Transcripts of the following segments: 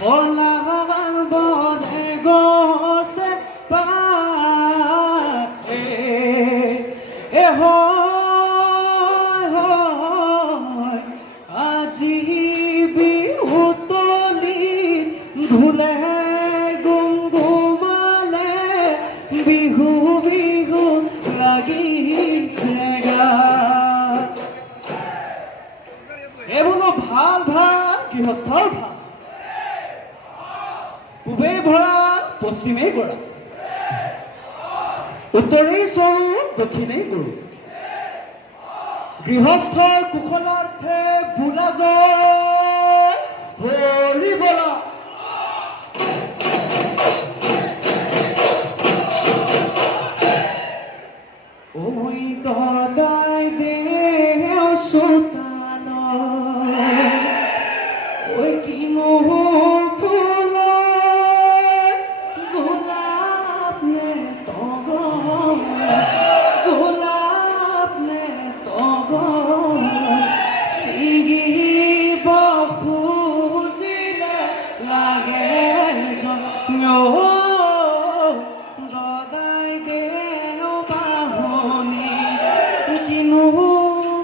হলাল বনে গছে পাতে হয় আজি বিহুতলি ধুলে গুমগুমালে বিহু বিহু লাগিছে গাত এই বোলো ভাল ভাল গৃহস্থৰ ভাল পূবেই ভৰা পশ্চিমেই গৰা উত্তৰেই চৰু দক্ষিণেই গৰু গৃহস্থৰ কুশলাৰ্থে বুঢ়া জয় হৰি বলা ঐ দদাই দেও চোতাল ঐ কিনো ফুল গোলাপ নে তগৰ গোলাপ নে তগৰ ছিগিব খুজিলে লাগে যত্ন দদাই দেও বাহনি কিনো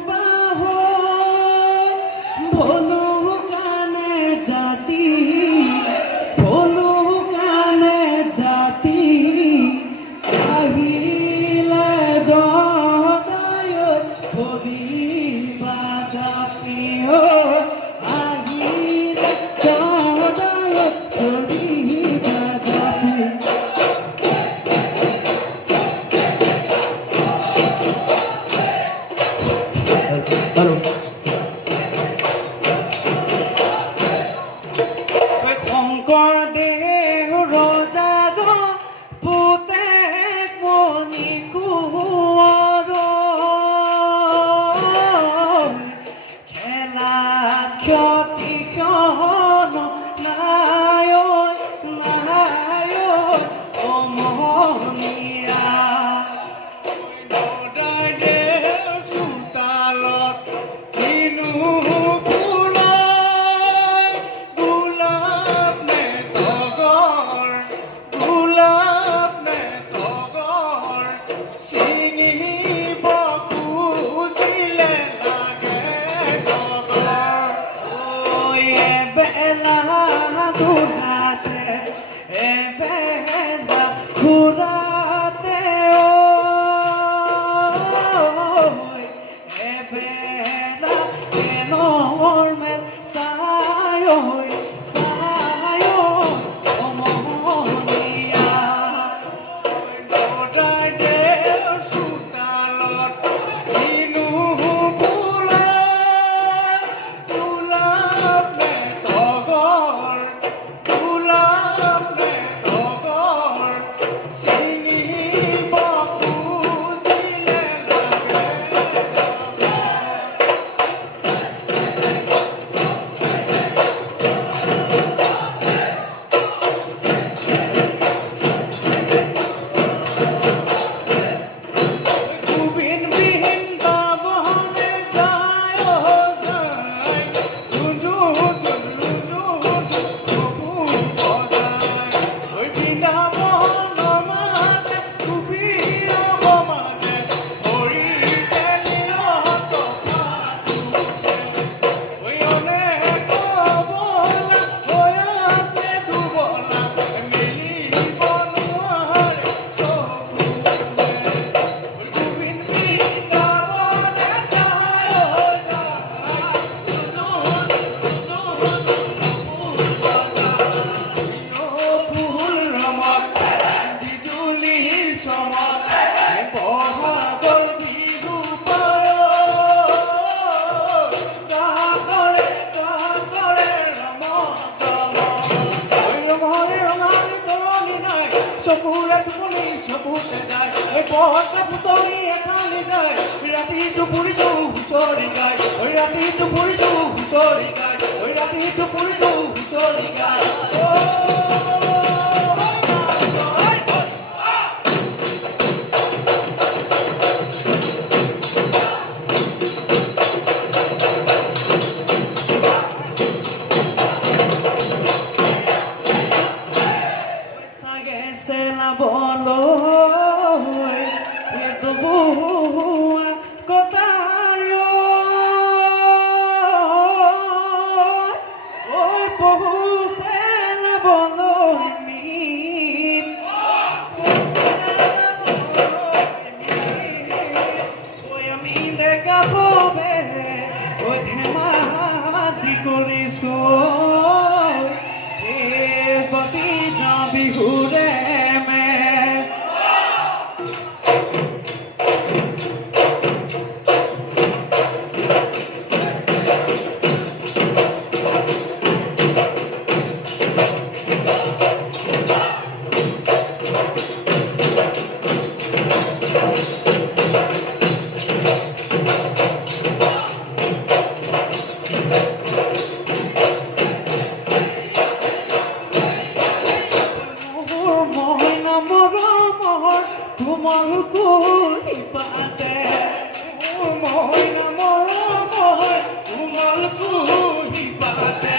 বাহন ভলো কানে জাতি ভলো কানে জাতি আহিলে দদায় ভবিবা জাপিও আহিলে দদায় ভবিবা জাপি শংকৰদেৱ ৰজাদ পুতেক মণি কোঁৱৰ খেলা ক্ষতিখন নাই নাই অমনীয়া দদাই দেও চোতালত কিনো ফুল গোলাপ নে তগৰ গোলাপ নে তগৰ ছিঙিব খুজিলে লাগে তগৰ ঐ এবেলা ঘূৰাতে এবেলা ঘূৰাতে এবেলা এনৰ মেল চাই চাই অমনীয়া দদাই দেও চোতালত কিনো ফুল গোলাপ নে তগৰ গোলাপ নে তগৰ ছিঙিব খুজিলে লাগে গোবিন বিহীন বাবনে যায় যায় ধুনু ধুনু ধুনু বজায় ঐ বৃন্দাবন মাতে কুবীৰ মাতে হৰি তেলিৰত ঐ অনেক বলা হৈ আছে দুবলা মিলিব নোৱাৰে চকুৰে গোবিন্দ বৃন্দাবনে যায় ফুল ৰমত বিজুলী চমত বহাগৰ বিহু পায় কাকৰে ৰমত ৰঙালী ৰঙালী তৰণি নাই চকুৰে টোপনি চকুতে যায় পহতা পুতলি এখানি যায় ৰাতিটো ফুৰিছো হুঁচৰি গায় ৰাতিটো ফুৰিছো হুঁচৰি গায় ৰাতিটো ফুৰিছো হুঁচৰি গায় পাতে মইনা মৰমৰ কোমল কুহি পাতে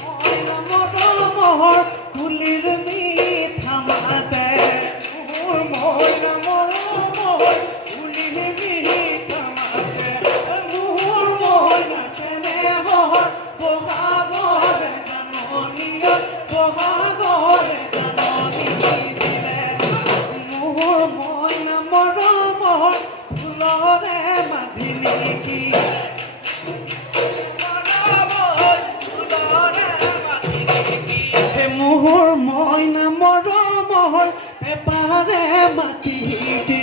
মইনা মৰমৰ কুলিৰ মিঠা মাতে মইনা মৰমৰ কুলিৰ মিঠা মাতে মোৰ মইনা চেনেহৰ বহাগৰ জাননীয় বহাগৰ জাননী দিলে মোৰ মইনা মৰমৰ ফুলৰে মাধিনী কি মোৰ মইনা মৰমৰ পেপাৰে মাতি দি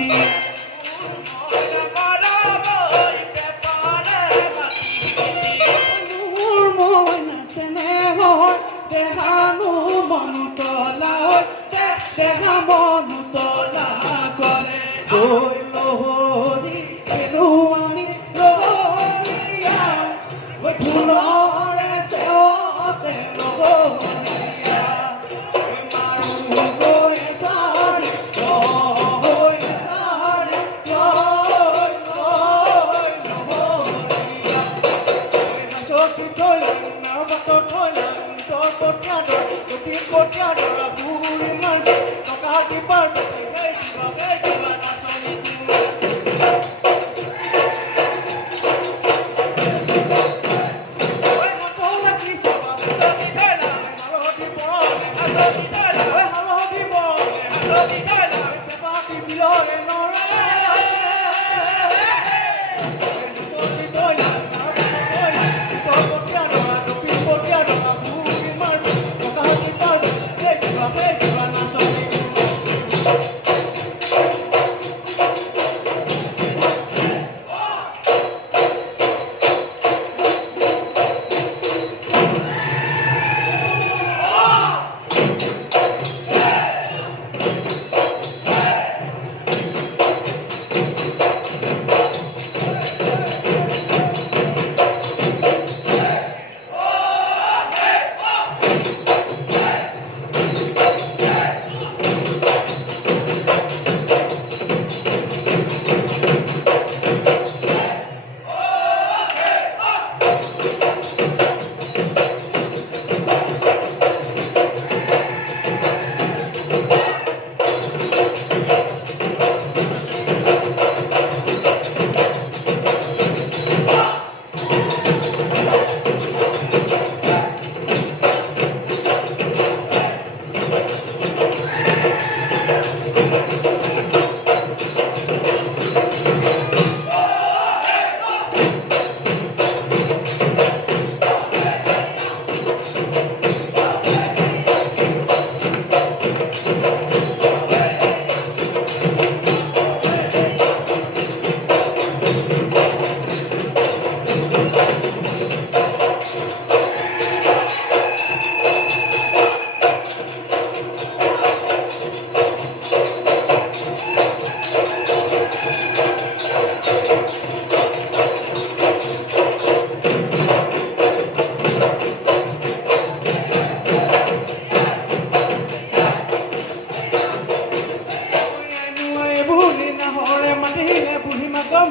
মোৰ মইনা চেনেহৰ দেহানো মনো তলা দেহা মনো তলা কৰে ঐ লহৰি খেলো আমি লহৰীয়া ঐ ফুলৰে সেৱতে লহৰীয়া মাৰো গৈ চাৰি লহৰীয়া চকী থৈলাম নাও বাটত থৈলাম তোৰ পঠিয়াদৰ গতি পঠিয়াদৰ বুঢ়ী মাৰি টকা দিবাৰ গাই দিবা নাচনী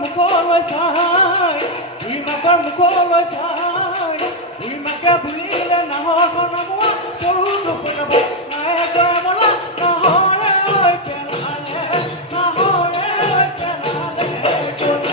মুখলৈ চাই বুঢ়ী মাকৰ মুখলৈ চাই বুঢ়ী মাকে বুলিলে নাহৰ নমোৱা চৰু নপৰিব নাই বলা নাহৰে ঐ পেলালে নাহৰে ঐ পেলালে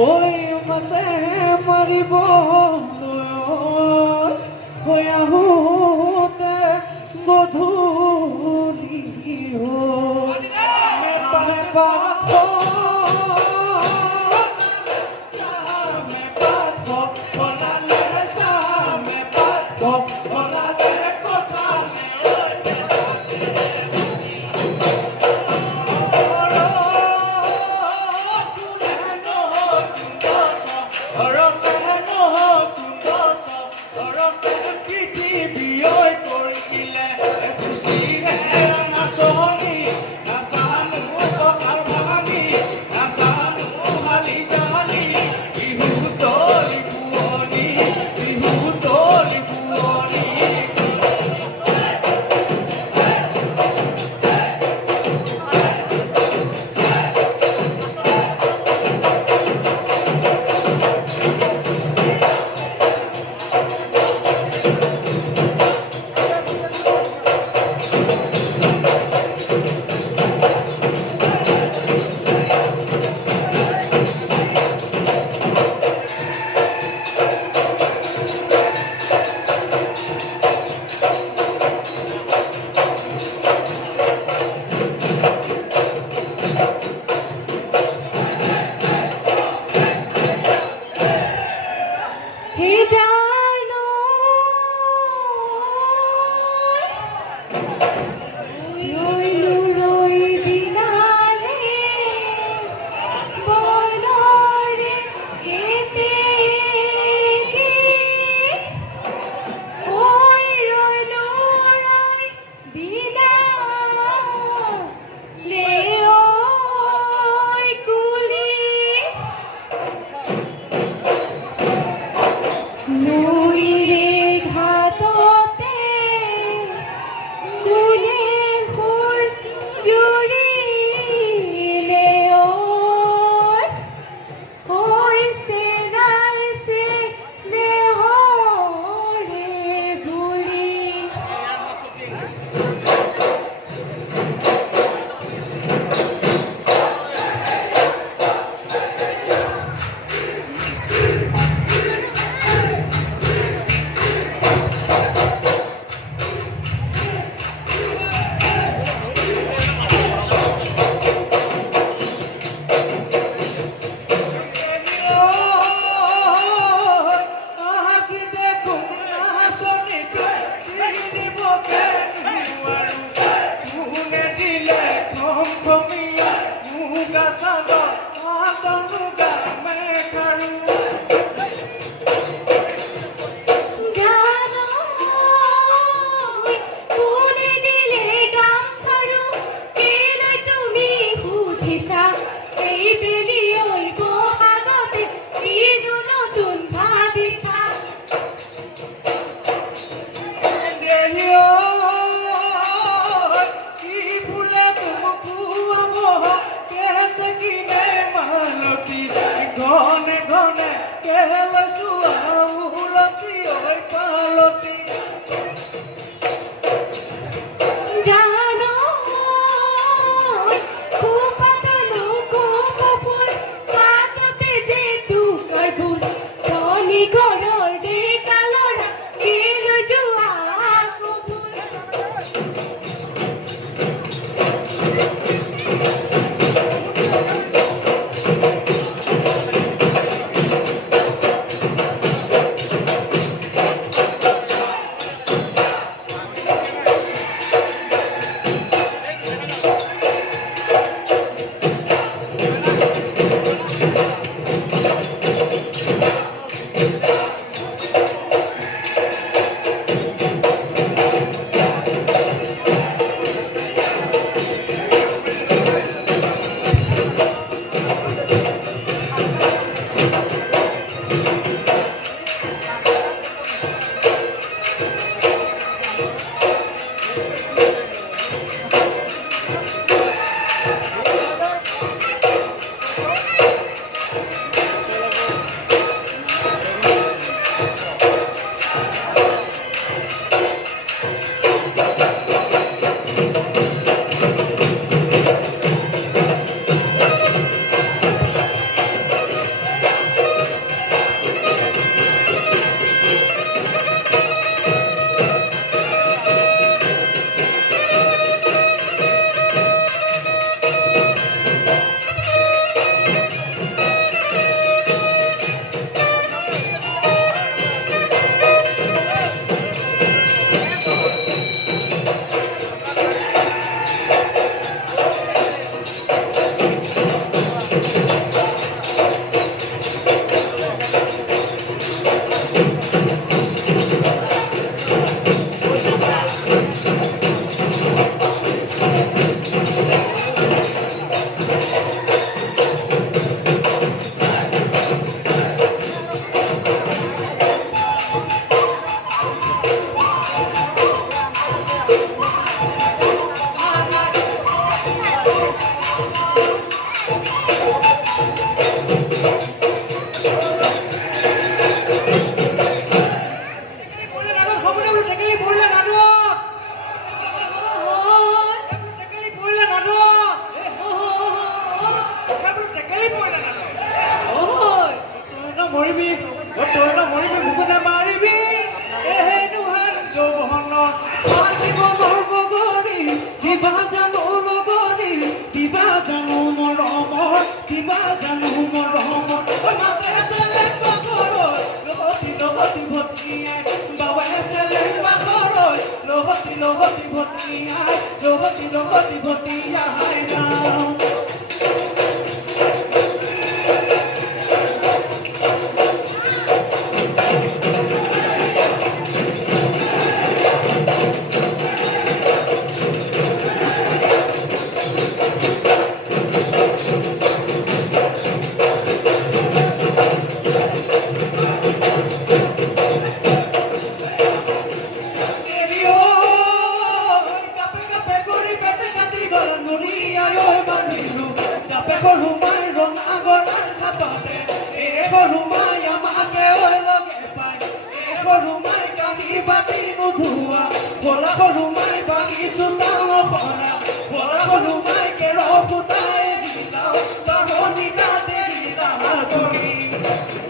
ঐ মাছে মাৰিব হৈ আহোঁতে গধূলি মাতে চেলেং বাগৰৈ লগতি লগতি ভটিয়াই বাবাই চেলেং বাগৰৈ লগতি লগতি ভটিয়াই লগতি লগতি ভটিয়াই যাওঁ Thank you.